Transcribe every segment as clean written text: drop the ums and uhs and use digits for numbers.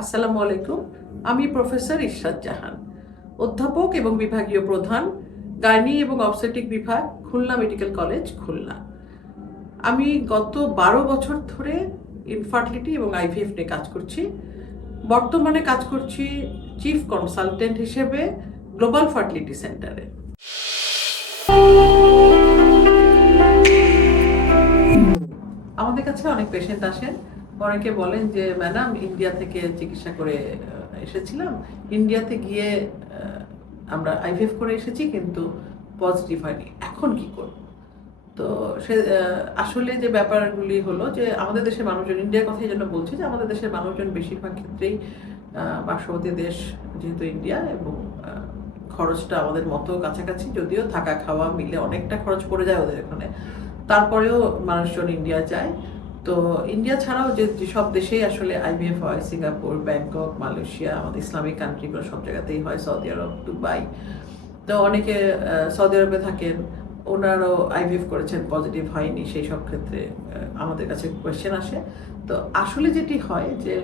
আসসালামু আলাইকুম। আমি প্রফেসর ইশরাত জাহান, অধ্যাপক এবং বিভাগীয় প্রধান, গাইনি এবং অবস্টেট্রিক বিভাগ, খুলনা মেডিকেল কলেজ, খুলনা। আমি গত 12 বছর ধরে ইনফার্টিলিটি এবং আইভিএফ নিয়ে কাজ করছি। বর্তমানে কাজ করছি চিফ কনসালটেন্ট হিসেবে গ্লোবাল ফার্টিলিটি সেন্টারে। আমাদের কাছে অনেক পেশেন্ট আসেন, অনেকে বলেন যে ম্যাডাম ইন্ডিয়া থেকে চিকিৎসা করে এসেছিলাম, ইন্ডিয়াতে গিয়ে আমরা আইভিএফ করে এসেছি কিন্তু পজিটিভ হয়নি, এখন কি করব? তো সে আসলে যে ব্যাপারগুলি হলো যে আমাদের দেশের মানুষজন, ইন্ডিয়ার কথাই জন্য বলছি যে আমাদের দেশের মানুষজন বেশিরভাগ ক্ষেত্রেই পার্শ্ববর্তী দেশ যেহেতু ইন্ডিয়া, এবং খরচটা আমাদের মতো কাছাকাছি, যদিও থাকা খাওয়া মিলে অনেকটা খরচ পড়ে যায় ওদের এখানে, তারপরেও মানুষজন ইন্ডিয়া যায়। তো ইন্ডিয়া ছাড়াও যে সব দেশেই আসলে আইভিএফ হয়, সিঙ্গাপুর, ব্যাংকক, মালয়েশিয়া, আমাদের ইসলামিক কান্ট্রিগুলো সব জায়গাতেই হয়, সৌদি আরব, দুবাই। তো অনেকে সৌদি আরবে থাকেন, ওনারাও আইভিএফ করেছেন, পজিটিভ হয়নি, সেই সব ক্ষেত্রে আমাদের কাছে কোয়েশ্চেন আসে। তো আসলে যেটি হয় যে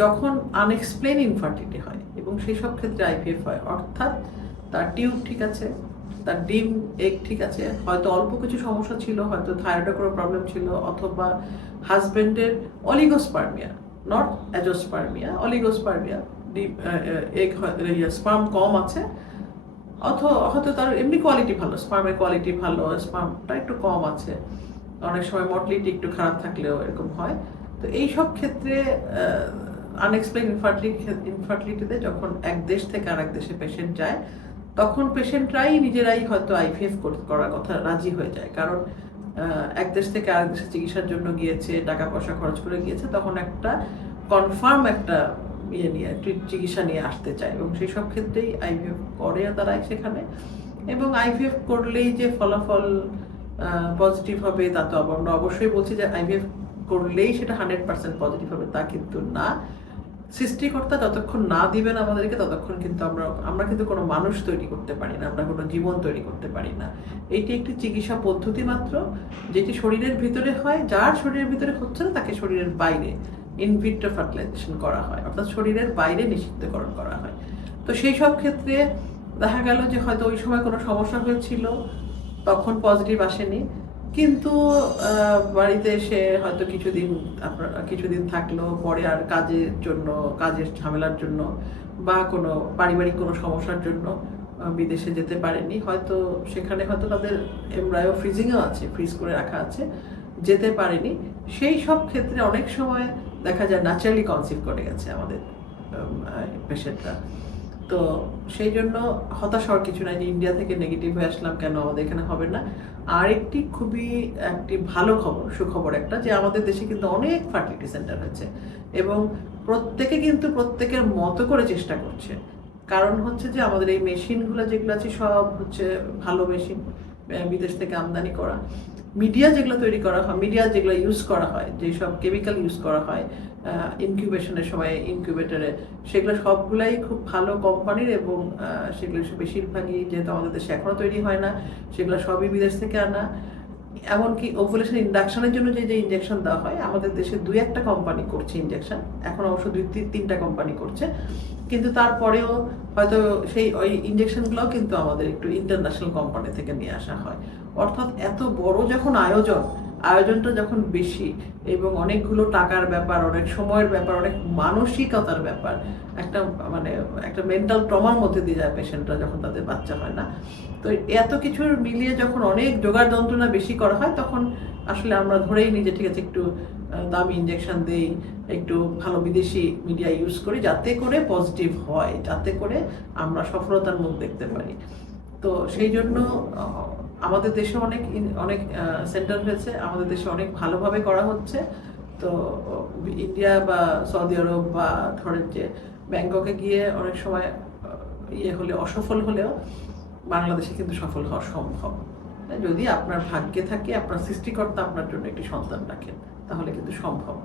যখন আনএক্সপ্লেন ইনফার্টিলিটি হয় এবং সেই সব ক্ষেত্রে আইভিএফ হয়, অর্থাৎ তার টিউব ঠিক আছে, তার ডিম এগ ঠিক আছে, হয়তো অল্প কিছু সমস্যা ছিল, হয়তো থাইরয়েডের কোনো প্রবলেম ছিল, অথবা হাজবেন্ডের অলিগোস্পার্মিয়া, নট অ্যাজোস্পার্মিয়া, অলিগোস্পার্মিয়া, ডিম এগ স্পার্ম কম আছে, অথবা হয়তো তার এমনি কোয়ালিটি ভালো, স্পার্মের কোয়ালিটি ভালো, স্পার্মটা একটু কম আছে, অনেক সময় মর্টালিটি একটু খারাপ থাকলেও এরকম হয়। তো এই সব ক্ষেত্রে আনএক্সপ্লেইন ইনফার্টিলিটিতে যখন এক দেশ থেকে আরেক দেশে পেশেন্ট যায়, তখন পেশেন্টরাই নিজেরাই হয়তো আইভিএফ করার কথা রাজি হয়ে যায়, কারণ এক দেশ থেকে আরেক দেশে চিকিৎসার জন্য গিয়েছে, টাকা পয়সা খরচ করে গিয়েছে, তখন একটা কনফার্ম একটা নিয়ে চিকিৎসা নিয়ে আসতে চায়, এবং সেই সব ক্ষেত্রেই আইভিএফ করে তারাই সেখানে। এবং আইভিএফ করলেই যে ফলাফল পজিটিভ হবে তা তো আমরা অবশ্যই বলছি যে আইভিএফ করলেই সেটা 100% পজিটিভ হবে তা কিন্তু না। সৃষ্টিকর্তা যতক্ষণ না দিবেন আমাদেরকে, ততক্ষণ কিন্তু আমরা কিন্তু কোনো মানুষ তৈরি করতে পারি না, আমরা কোনো জীবন তৈরি করতে পারি না। এইটি একটি চিকিৎসা পদ্ধতি মাত্র, যেটি শরীরের ভিতরে হয়, যার শরীরের ভিতরে হচ্ছে না তাকে শরীরের বাইরে ইনভিট্রো ফার্টিলাইজেশন করা হয়, অর্থাৎ শরীরের বাইরে নিষিদ্ধকরণ করা হয়। তো সেই সব ক্ষেত্রে দেখা গেল যে হয়তো ওই সময় কোনো সমস্যা হয়েছিল, তখন পজিটিভ আসেনি, কিন্তু বাড়িতে এসে হয়তো কিছুদিন থাকলো, পরে আর কাজের ঝামেলার জন্য বা কোনো পারিবারিক কোনো সমস্যার জন্য বিদেশে যেতে পারেনি, হয়তো সেখানে হয়তো তাদের এমব্রায়ো ফ্রিজিংও আছে, ফ্রিজ করে রাখা আছে, যেতে পারেনি। সেই সব ক্ষেত্রে অনেক সময় দেখা যায় ন্যাচারালি কনসিভ করে গেছে আমাদের পেশেন্টরা। তো সেই জন্য হতাশ হওয়ার কিছু নাই যে ইন্ডিয়া থেকে নেগেটিভ হয়ে আসলাম, কেন আমাদের এখানে হবে না। আর একটি একটি ভালো খবর, সুখবর একটা, যে আমাদের দেশে কিন্তু অনেক ফার্টিলিটি সেন্টার হয়েছে, এবং প্রত্যেকে কিন্তু প্রত্যেকের মতো করে চেষ্টা করছে। কারণ হচ্ছে যে আমাদের এই মেশিনগুলো যেগুলো আছে সব হচ্ছে ভালো মেশিন, বিদেশ থেকে আমদানি করা। মিডিয়া যেগুলো তৈরি করা হয়, মিডিয়া যেগুলো ইউজ করা হয়, যেসব কেমিক্যাল ইউজ করা হয় ইনকিউবেশনের সময় ইনকিউবেটরে, সেগুলো সবগুলাই খুব ভালো কোম্পানির, এবং সেগুলো বেশিরভাগই যেহেতু আমাদের দেশে এখনও তৈরি হয় না, সেগুলো সবই বিদেশ থেকে আনা। এমনকি ওভুলেশন ইন্ডাকশনের জন্য যে ইনজেকশন দেওয়া হয়, আমাদের দেশে 2-1টা কোম্পানি করছে ইনজেকশন, এখন অবশ্য 2-3টা কোম্পানি করছে, কিন্তু তারপরেও হয়তো ওই ইনজেকশনগুলোও কিন্তু আমাদের একটু ইন্টারন্যাশনাল কোম্পানি থেকে নিয়ে আসা হয়। অর্থাৎ এত বড় যখন আয়োজনটা যখন বেশি, এবং অনেকগুলো টাকার ব্যাপার, অনেক সময়ের ব্যাপার, অনেক মানসিকতার ব্যাপার, একটা মেন্টাল ট্রমার মধ্যে দিয়ে যায় পেশেন্টরা যখন তাদের বাচ্চা হয় না। তো এত কিছুর মিলিয়ে যখন অনেক জোগাড় যন্ত্রণা বেশি করা হয়, তখন আসলে আমরা ধরেই নিই যে ঠিক আছে, একটু দামি ইনজেকশন দেই, একটু ভালো বিদেশি মিডিয়া ইউজ করি, যাতে করে পজিটিভ হয়, যাতে করে আমরা সফলতার মুখ দেখতে পারি। তো সেই জন্য আমাদের দেশে অনেক অনেক সেন্টার হয়েছে, আমাদের দেশে অনেক ভালোভাবে করা হচ্ছে। তো ইন্ডিয়া বা সৌদি আরব বা ধরেন যে ব্যাংককে গিয়ে অনেক সময় অসফল হলেও বাংলাদেশে কিন্তু সফল হওয়া সম্ভব, যদি আপনার ভাগ্যে থাকে, আপনার সৃষ্টিকর্তা আপনার জন্য একটি সন্তান রাখেন, তাহলে কিন্তু সম্ভব।